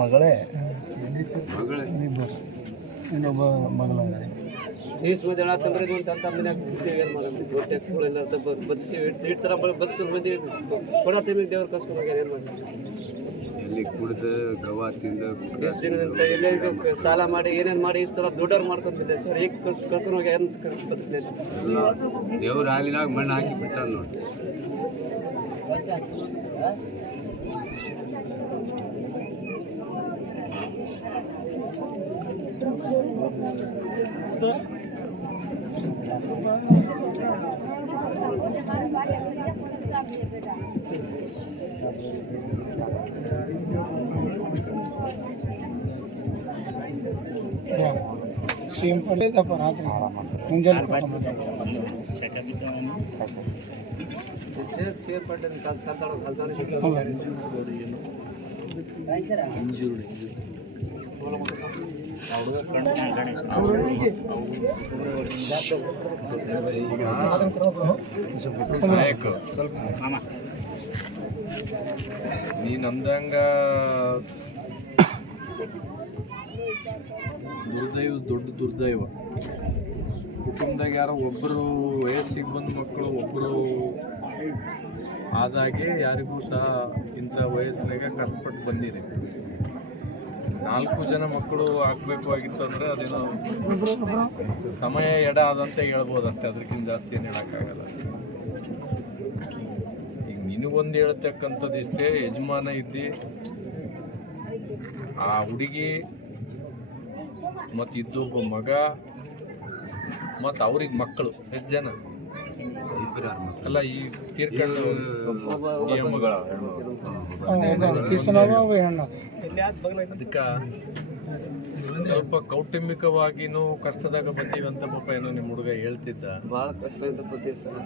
ಮಗಳೇ. ಇನ್ನೊಬ್ಬ ಮಗಳ ನೀಸ್ ಮಂದಿ ಹೇಳತ್ತಂದ್ರೆ ಇದು ಅಂತ ಮನ್ಯಾಗ ಕುಂತೀವಿ ಏನ್ ಮಾಡೋದು? ಹೊಟ್ಟೆ ಕೂಳೆಲ್ಲ ಅಂತ ಬ- ಬದಿಸಿ ಇಟ್ ತರ ಬಸ್ಕೊಂಡು ಬಂದಿ ಕೊಡೋ ಟೈಮಿಗೆ ದೇವ್ರ ಕಸ್ಕೊಂಡು ಹೋಗ್ಯಾರ ಏನ್ ಎಲ್ಲಿ ಕುಡ್ದು ಗವಾ ತಿಂದು ಇಷ್ಟು ದಿನದಿಂದ ಎಲ್ಲೇ ಇದು ಸಾಲ ಮಾಡಿ ಏನೇನು ಮಾಡಿ ಈ ಥರ ದುಡ್ಡವ್ರು ಮಾಡ್ಕೊತಿದ್ದೆ. ಸರ್ ಈಗ ಕರ್ಕೊಂಡು ಏನು ಏನ್ ಬರ್ತದೆ ಎಲ್ಲ ದೇವ್ರ ಹಾಲಿನಾಗ ಮಣ್ಣು ಹಾಕಿ ಬಿಟ್ಟಾನ ನೋಡಿ. ಸೇಮ್ ಪಡೆದಪ್ಪ ರಾತ್ರಿ ಮುಂಜಾನೆ ಸೇರ್ ಸೇರ್ ದುರ್ದೈವ, ದೊಡ್ಡ ದುರ್ದೈವ. ಕುಟುಂಬದಾಗ ಯಾರೋ ಒಬ್ಬರು ವಯಸ್ಸಿಗೆ ಬಂದ ಮಕ್ಕಳು ಒಬ್ಬರು ಆದಾಗೆ ಯಾರಿಗೂ ಸಹ ಇಂಥ ವಯಸ್ಸಿನಾಗ ಕಷ್ಟಪಟ್ಟು ಬಂದಿದೆ. ನಾಲ್ಕು ಜನ ಮಕ್ಕಳು ಆಗಬೇಕು ಆಗಿತ್ತು ಅಂದರೆ ಅದೇನೋ ಸಮಯ ಎಡ ಆದಂತ ಹೇಳ್ಬೋದು ಅದಕ್ಕಿಂತ ಜಾಸ್ತಿ ಏನು ಹೇಳೋಕ್ಕಾಗಲ್ಲ. ಈಗ ನಿನಗೊಂದು ಹೇಳ್ತಕ್ಕಂಥದ್ದು ಇಷ್ಟೇ ಯಜಮಾನ ಇದ್ದಿ, ಆ ಹುಡುಗಿ ಮತ್ತು ಒಬ್ಬ ಮಗ ಮತ್ತು ಅವ್ರಿಗೆ ಮಕ್ಕಳು ಎಷ್ಟು ಜನ? ಅಲ್ಲ ಈ ತೀರ್ಕೊಂಡು ಮಗಳ ಅದಕ್ಕೆ ಸ್ವಲ್ಪ ಕೌಟುಂಬಿಕವಾಗಿನೂ ಕಷ್ಟದಾಗ ಬಂದೀವಿ ಅಂತ ಪಾಪ ಏನೋ ನಿಮ್ಮ ಹುಡುಗ ಹೇಳ್ತಿದ್ದ. ಭಾಳ ಕಷ್ಟ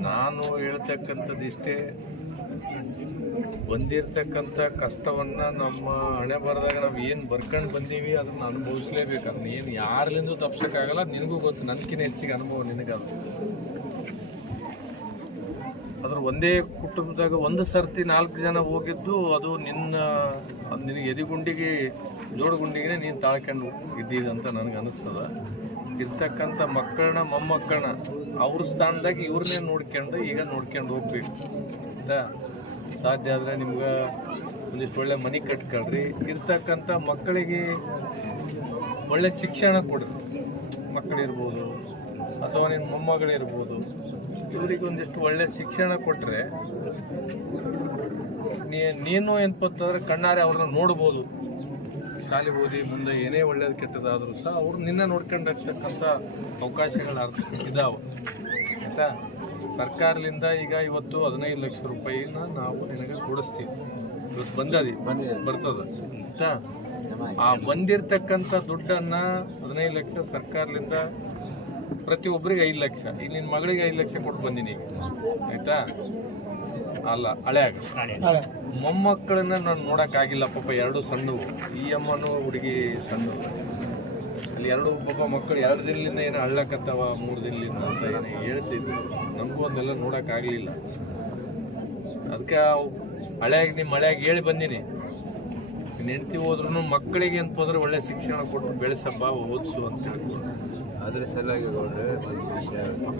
ನಾನು ಹೇಳ್ತಕ್ಕಂಥದ್ದು ಇಷ್ಟೇ. ಬಂದಿರ್ತಕ್ಕಂಥ ಕಷ್ಟವನ್ನ ನಮ್ಮ ಹಣೆ ಬರದಾಗ ನಾವು ಏನು ಬರ್ಕೊಂಡು ಬಂದೀವಿ ಅದನ್ನ ಅನುಭವಿಸ್ಲೇಬೇಕು. ಅದನ್ನ ಏನು ಯಾರ್ಲಿಂದ ತಪ್ಸೋಕ್ಕಾಗಲ್ಲ, ನಿನಗೂ ಗೊತ್ತು. ನನಗಿನ ಹೆಚ್ಚಿಗೆ ಅನುಭವ ನಿನಗದು. ಅದ್ರ ಒಂದೇ ಕುಟುಂಬದಾಗ ಒಂದು ಸರ್ತಿ ನಾಲ್ಕು ಜನ ಹೋಗಿದ್ದು, ಅದು ನಿನ್ನ, ಅದು ನಿನಗೆ ಎದಿಗುಂಡಿಗೆ ಜೋಡುಗುಂಡಿಗೆ ನೀನು ತಾಳ್ಕೊಂಡು ಇದ್ದಿದಂತ ನನಗೆ ಅನಿಸ್ತದ. ಇರ್ತಕ್ಕಂಥ ಮಕ್ಕಳನ್ನ ಮೊಮ್ಮಕ್ಕಳನ್ನ ಅವ್ರ ಸ್ಥಾನದಾಗ ಇವ್ರನ್ನೇ ನೋಡ್ಕೊಂಡು, ಈಗ ನೋಡ್ಕೊಂಡು ಹೋಗ್ಬೇಕು. ಆಯ್ತಾ? ಸಾಧ್ಯ ಆದರೆ ನಿಮ್ಗೆ ಒಂದಿಷ್ಟು ಒಳ್ಳೆ ಮನೆ ಕಟ್ಕೊಳ್ರಿ. ಇರ್ತಕ್ಕಂಥ ಮಕ್ಕಳಿಗೆ ಒಳ್ಳೆ ಶಿಕ್ಷಣ ಕೊಡ್ರಿ. ಮಕ್ಕಳಿರ್ಬೋದು ಅಥವಾ ನಿನ್ನ ಮೊಮ್ಮಗಳಿರ್ಬೋದು. ಇವರಿಗೆ ಒಂದಿಷ್ಟು ಒಳ್ಳೆ ಶಿಕ್ಷಣ ಕೊಟ್ಟರೆ ನೀ, ನೀನು ಏನಪ್ಪಂತಂದ್ರೆ ಕಣ್ಣಾರೆ ಅವ್ರನ್ನ ನೋಡ್ಬೋದು. ಶಾಲೆಗೆ ಓದಿ ಮುಂದೆ ಏನೇ ಒಳ್ಳೇದು ಕೆಟ್ಟದಾದರೂ ಸಹ ಅವ್ರು ನಿನ್ನ ನೋಡ್ಕೊಂಡಿರ್ತಕ್ಕಂಥ ಅವಕಾಶಗಳು ಇದಾವೆ. ಆಯಿತಾ? ಸರ್ಕಾರದಿಂದ ಈಗ ಇವತ್ತು ಹದಿನೈದು ಲಕ್ಷ ರೂಪಾಯಿನ ನಾವು ನಿನಗೆ ಕೊಡಿಸ್ತೀವಿ. ಇವತ್ತು ಬಂದದಿ? ಬರ್ತದ? ಆಯ್ತಾ? ಆ ಬಂದಿರತಕ್ಕಂಥ ದುಡ್ಡನ್ನು ಹದಿನೈದು ಲಕ್ಷ ಸರ್ಕಾರದಿಂದ ಪ್ರತಿಯೊಬ್ಬರಿಗೆ ಐದು ಲಕ್ಷ ಈಗ ನಿನ್ನ ಮಗಳಿಗೆ ಐದು ಲಕ್ಷ ಕೊಟ್ಟು ಬಂದೀನಿ ಈಗ. ಆಯ್ತಾ? ಅಲ್ಲ ಹಳೆಯಾಗ ಆಗ ಮೊಮ್ಮಕ್ಕಳನ್ನ ನಾನು ನೋಡೋಕ್ಕಾಗಿಲ್ಲ ಪಾಪ ಎರಡು ಸಣ್ಣವು ಈ ಅಮ್ಮನೂ ಹುಡುಗಿ ಸಣ್ಣವು ಅಲ್ಲಿ ಎರಡು ಒಬ್ಬ ಮಕ್ಕಳು ಎರಡು ದಿನದಿಂದ ಏನು ಅಳ್ಳಕತ್ತವ ಮೂರು ದಿನದಿಂದ ಅಂತ ಏನೋ ಹೇಳ್ತಿದ್ರು ನಮಗೂ ಅದನ್ನೆಲ್ಲ ನೋಡೋಕ್ಕಾಗಲಿಲ್ಲ ಅದಕ್ಕೆ ಹಳೆಯಾಗಿ ನಿಮ್ಮ ಮಳೆಯಾಗಿ ಹೇಳಿ ಬಂದೀನಿ. ನೆಂಟಿ ಹೆಂಡ್ತಿ ಹೋದ್ರೂ ಮಕ್ಕಳಿಗೆ ಹೋದ್ರೆ ಒಳ್ಳೆ ಶಿಕ್ಷಣ ಕೊಟ್ಟು ಬೆಳೆಸಪ್ಪ ಓದಿಸು ಅಂತ ಹೇಳ್ಕೊಂಡು ಅದ್ರ ಸಲುವಾಗಿ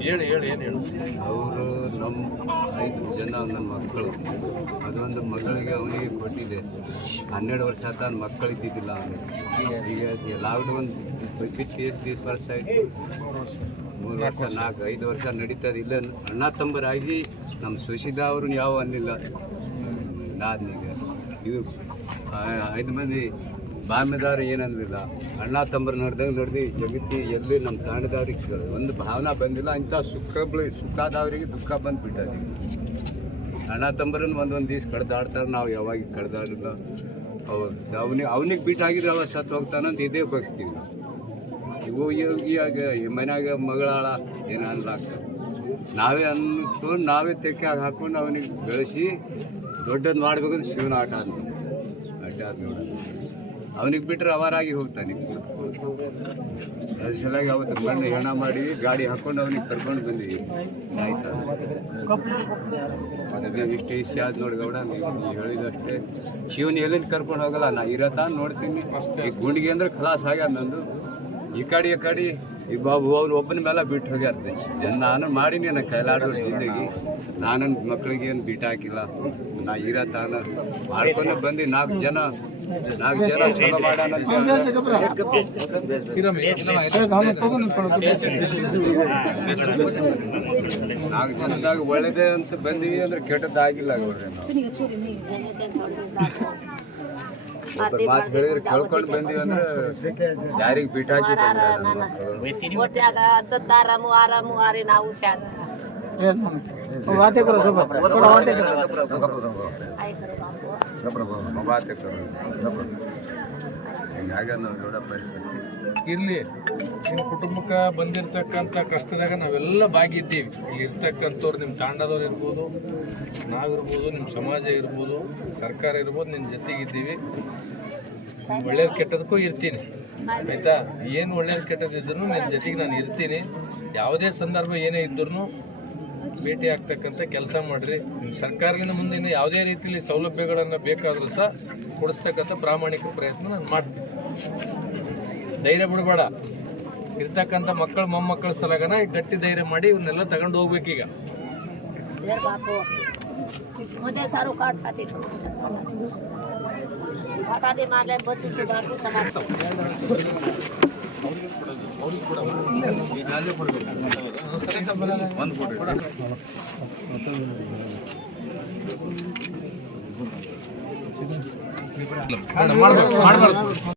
ಹೇಳಿ ಹೇಳಿ ಏನು ಹೇಳು? ಅವರು ನಮ್ಮ ಐದು ಜನ ನನ್ನ ಮಕ್ಕಳು. ಅದೊಂದು ಮಗಳಿಗೆ ಅವನಿಗೆ ಕೊಟ್ಟಿದೆ. ಹನ್ನೆರಡು ವರ್ಷ ಆತ ಮಕ್ಕಳಿದ್ದಿದ್ದಿಲ್ಲ ಮಕ್ಕಳು ಇದ್ದಿದ್ದಿಲ್ಲ ಅವನಿಗೆ ಈಗ ಲಾಕ್ಡೌನ್ ಬಿಟ್ಟು ಎಷ್ಟು ವರ್ಷ ಮೂರು ವರ್ಷ, ನಾಲ್ಕು, ಐದು ವರ್ಷ ನಡೀತದೆ. ಇಲ್ಲ, ಅಣ್ಣ ತಂಬರಾಗಿ ನಮ್ಮ ಸುಶಿದಾ ಅವ್ರನ್ನ ಯಾವ ಅನ್ನಿಲ್ಲ. ನಾದ್ನೀಗ. ಇದು ಐದು ಮಂದಿ ಬಾಮ್ಯದವ್ರು ಏನಂದಿಲ್ಲ ಅಣ್ಣ ತಂಬರು ನೋಡ್ದಂಗೆ ನೋಡಿದ್ವಿ ಜಗತ್ತಿ ಎಲ್ಲಿ ನಮ್ಮ ತಾಂಡದವ್ರಿಗೆ ಕೇಳಿ. ಒಂದು ಭಾವನೆ ಬಂದಿಲ್ಲ ಇಂಥ ಸುಖ ಬಳಿ ಸುಖಾದವ್ರಿಗೆ ದುಃಖ ಬಂದ್ಬಿಟ್ಟದೆ. ಅಣ್ಣ ತಂಬರನ್ನು ಒಂದೊಂದು ದಿವ್ಸ ಕಡ್ದಾಡ್ತಾರೆ, ನಾವು ಯಾವಾಗ ಕಡ್ದಾಡಿಲ್ಲ. ಅವ್ರು ಅವನಿಗೆ ಅವನಿಗೆ ಬಿಟ್ಟಾಗಿದ್ರೆ ಅವ ಸತ್ತು ಹೋಗ್ತಾನಂತ ಇದೇ ಬಗ್ಸ್ತೀವಿ ನಾವು. ಇವು ಈಗ ಈ ಮನ್ಯಾಗ ಮಗಳಾಳ ಏನು ಅನ್ಲಾಗ್ತದೆ ನಾವೇ ಅನ್ಕೊಂಡು ನಾವೇ ತೆಕ್ಕೆ ಹಾಕೊಂಡು ಅವನಿಗೆ ಬೆಳೆಸಿ ದೊಡ್ಡದು ಮಾಡ್ಬೇಕಂದ್ರೆ ಶಿವನ ಆಟ ಅಂತ ಆಟ ಆದ ಅವನಿಗೆ ಬಿಟ್ಟರೆ ಅವರಾಗಿ ಹೋಗ್ತಾನೆ. ಅದ್ರ ಸಲುವಾಗಿ ಅವತ್ತು ಮಣ್ಣು ಹೆಣ ಮಾಡಿ ಗಾಡಿ ಹಾಕೊಂಡು ಅವನಿಗೆ ಕರ್ಕೊಂಡು ಬಂದಿವಿ ಆಯ್ತಾ? ಇಷ್ಟು ಇಷ್ಟ ಆದ್ ನೋಡಿ ಗೌಡ ನೀನು ಹೇಳಿದಷ್ಟೇ. ಶಿವನ್ ಎಲ್ಲಿಂದ ಕರ್ಕೊಂಡು ಹೋಗಲ್ಲ, ನಾ ಇರತ್ತ ನೋಡ್ತೀನಿ. ಗುಂಡಿಗೆ ಅಂದ್ರೆ ಖಲಾಸ್ ಆಗ್ಯಾದ ನಂದು. ಈ ಕಡೆ ಈ ಕಡೆ ಈ ಬಾಬು ಅವ್ರು ಒಬ್ಬನ ಮೇಲೆ ಬಿಟ್ಟು ಹೋಗ್ಯಾರ ಜನ ನಾನು ಮಾಡೀನಿ ನನ್ನ ಕೈಲಾಡೋ ಜಿಂದಗಿ ನಾನು ಮಕ್ಕಳಿಗೆ ಏನು ಬಿಟ್ಟು ಹಾಕಿಲ್ಲ ನಾ ತಾನ ಮಾಡ್ಕೊಂಡು ಬಂದು ನಾಲ್ಕು ಜನ ನಾಲ್ಕು ಜನ ಚಲೋ ಮಾಡೋಣ ನಾಲ್ಕು ಜನದಾಗ ಒಳ್ಳೇದೇ ಅಂತ ಬಂದೀವಿ ಅಂದ್ರೆ ಕೆಟ್ಟದ್ದಾಗಿಲ್ಲ ಗೌಡ್ರೆ ಮತ್ತೆ ಹೇಳಿದ್ರೆ ಕೇಳ್ಕೊಂಡು ಬಂದಿವಿ ಅಂದ್ರೆ ಯಾರಿಗೆ ಪೀಠ ಹಾಕಿ ಹೊಟ್ಯಾಗ ಸದ್ದ ಆರಾಮು ಆರಾಮು ಆರಿ ನಾವು ಟ್ಯಾಗ વાતે કરો છો વાતે કરો વાતે કરો ಹಿಂಗಾಗ ನಾವು ನೋಡ ಪರಿಸ್ಥಿತಿ ಇರ್ಲಿ. ನಿಮ್ಮ ಕುಟುಂಬಕ್ಕೆ ಬಂದಿರತಕ್ಕಂಥ ಕಷ್ಟದಾಗ ನಾವೆಲ್ಲ ಭಾಗಿದ್ದೀವಿ. ಇಲ್ಲಿ ಇರ್ತಕ್ಕಂಥವ್ರು ನಿಮ್ಮ ತಾಂಡದವ್ರು ಇರ್ಬೋದು, ನಾವಿರ್ಬೋದು ನಿಮ್ಮ ಸಮಾಜ ಇರ್ಬೋದು, ಸರ್ಕಾರ ಇರ್ಬೋದು ನಿನ್ನ ಜೊತೆಗಿದ್ದೀವಿ. ಒಳ್ಳೇದು ಕೆಟ್ಟದಕ್ಕೂ ಇರ್ತೀನಿ. ಆಯಿತಾ? ಏನು ಒಳ್ಳೇದು ಕೆಟ್ಟದಿದ್ರು ನಿನ್ನ ಜೊತೆಗೆ ನಾನು ಇರ್ತೀನಿ. ಯಾವುದೇ ಸಂದರ್ಭ ಏನೇ ಇದ್ರೂ ಭೇಟಿ ಆಗ್ತಕ್ಕಂಥ ಕೆಲಸ ಮಾಡಿರಿ. ಸರ್ಕಾರದಿಂದ ಮುಂದಿನ ಯಾವುದೇ ರೀತಿಯಲ್ಲಿ ಸೌಲಭ್ಯಗಳನ್ನು ಬೇಕಾದರೂ ಸಹ ಕೊಡಿಸ್ತಕ್ಕಂಥ ಪ್ರಾಮಾಣಿಕ ಪ್ರಯತ್ನ ನಾನು ಮಾಡ್ತೀನಿ. ಧೈರ್ಯ ಬಿಡಬೇಡ. ಇರ್ತಕ್ಕಂಥ ಮಕ್ಕಳು ಮೊಮ್ಮಕ್ಕಳ ಸಲಗನ ಗಟ್ಟಿ ಧೈರ್ಯ ಮಾಡಿ ಇವನ್ನೆಲ್ಲ ತಗೊಂಡು ಹೋಗ್ಬೇಕೀಗ ಮಾಡ್ಬಾರ್ದು